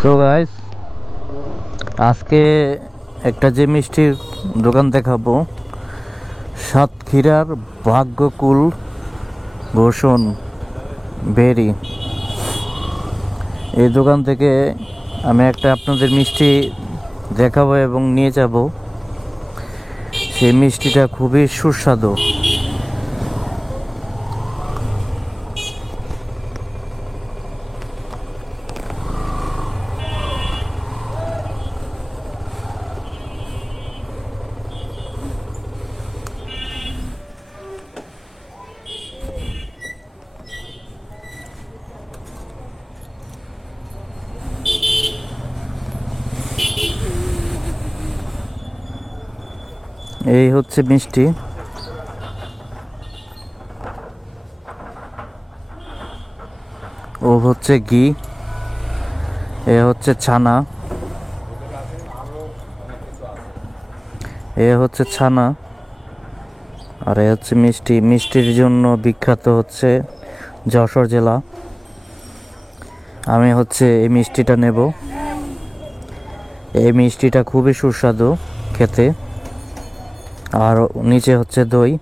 So guys, আজকে একটা যে মিষ্টির দোকান দেখাবো, সাতক্ষীরার ভাগ্যকুল ঘোষণ বেরি। এই দোকান থেকে আমি একটা আপনাদের মিষ্টি দেখাবো এবং নিয়ে যাব। সেই মিষ্টিটা খুবই সুস্বাদু। এই হচ্ছে মিষ্টি। ও হচ্ছে ঘি, এ হচ্ছে ছানা, এ হচ্ছে ছানা, আর এ হচ্ছে মিষ্টি। মিষ্টির জন্য বিখ্যাত হচ্ছে যশোর জেলা। আমি হচ্ছে এই মিষ্টিটা নেব। এই মিষ্টিটা খুবই সুস্বাদু খেতে। আর নিচে হচ্ছে দই।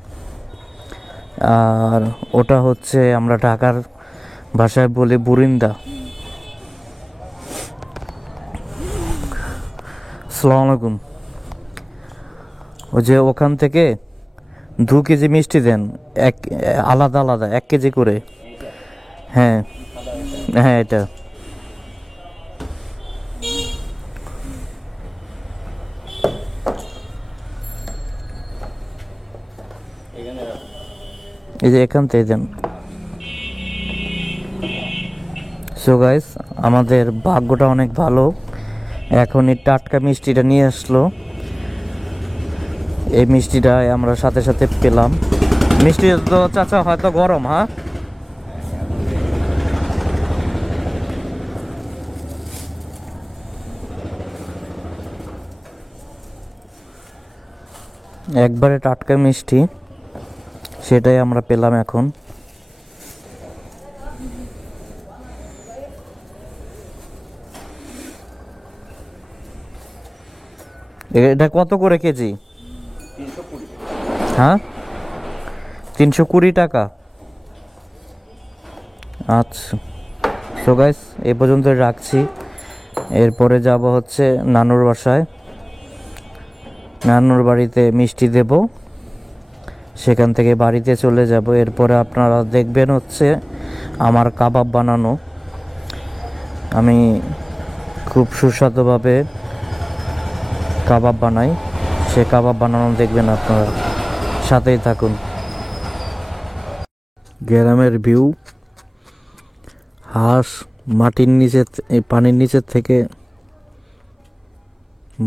আর ওটা হচ্ছে আমরা ঢাকার ভাষায় বলি বুরিন্দা। আসসালামু আলাইকুম। ওই যে ওখান থেকে 2 কেজি মিষ্টি দেন, এক আলাদা আলাদা 1 কেজি করে। হ্যাঁ হ্যাঁ, এটা এই যে এখান থেকে দেন। সো গাইস, আমাদের ভাগ্যটা অনেক ভালো, এখন এই টাটকা মিষ্টিটা নিয়ে আসলো। এই মিষ্টিটা আমরা সাথে সাথে পেলাম। মিষ্টি তো চাচা হয়তো গরম, হ্যাঁ একবারে টাটকা মিষ্টি, সেটাই আমরা পেলাম এখন। এটা কত করে কেজি? হ্যাঁ, 320 টাকা। আচ্ছা, সো গাইস এই পর্যন্ত রাখছি। এরপরে যাব হচ্ছে নানুর বাসায়, নানুর বাড়িতে মিষ্টি দেব, সেখান থেকে বাড়িতে চলে যাব। এরপরে আপনারা দেখবেন হচ্ছে আমার কাবাব বানানো। আমি খুব সুস্বাদুভাবে কাবাব বানাই, সে কাবাব বানানো দেখবেন আপনারা, সাথেই থাকুন। গ্রামের ভিউ, হাঁস মাটির নিচে, এই পানির নিচের থেকে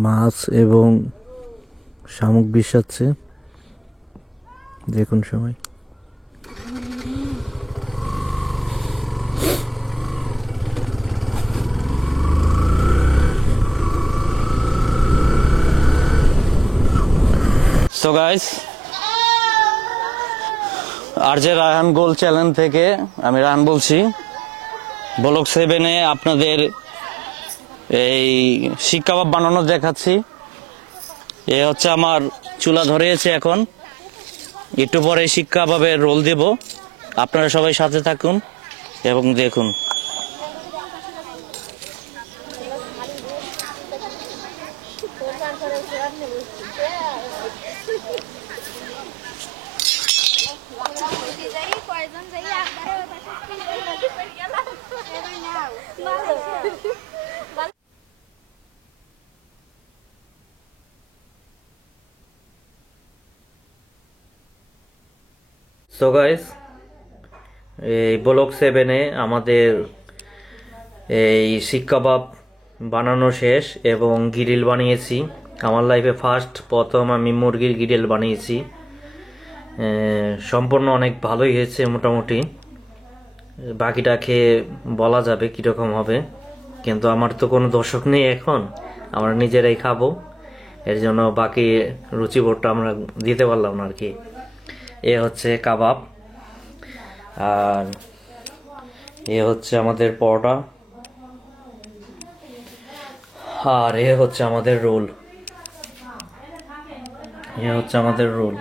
মাছ এবং শামুক বিষাচ্ছে, দেখুন সময়। সো গাইস, আর যে রায়হান গোল চ্যানেল থেকে আমি রায়হান বলছি। ব্লক 7-এ আপনাদের এই শিক কাবাব বানানো দেখাচ্ছি। এ হচ্ছে আমার চুলা ধরেছে, এখন একটু পরে শিক কাবাবের রোল দেব। আপনারা সবাই সাথে থাকুন এবং দেখুন। সো গাইস, এই ব্লক 7-এ আমাদের এই শিক কাবাব বানানো শেষ এবং গ্রিল বানিয়েছি। আমার লাইফে প্রথম আমি মুরগির গ্রিল বানিয়েছি। সম্পূর্ণ অনেক ভালোই হয়েছে মোটামুটি। বাকিটা খেয়ে বলা যাবে কীরকম হবে, কিন্তু আমার তো কোনো দর্শক নেই এখন, আমরা নিজেরাই খাবো, এর জন্য বাকি রুচিবোধটা আমরা দিতে পারলাম না আর কি। এ হচ্ছে কাবাব, আর এ হচ্ছে আমাদের পরোটা, আর এ হচ্ছে আমাদের রোল, এ হচ্ছে আমাদের রোল।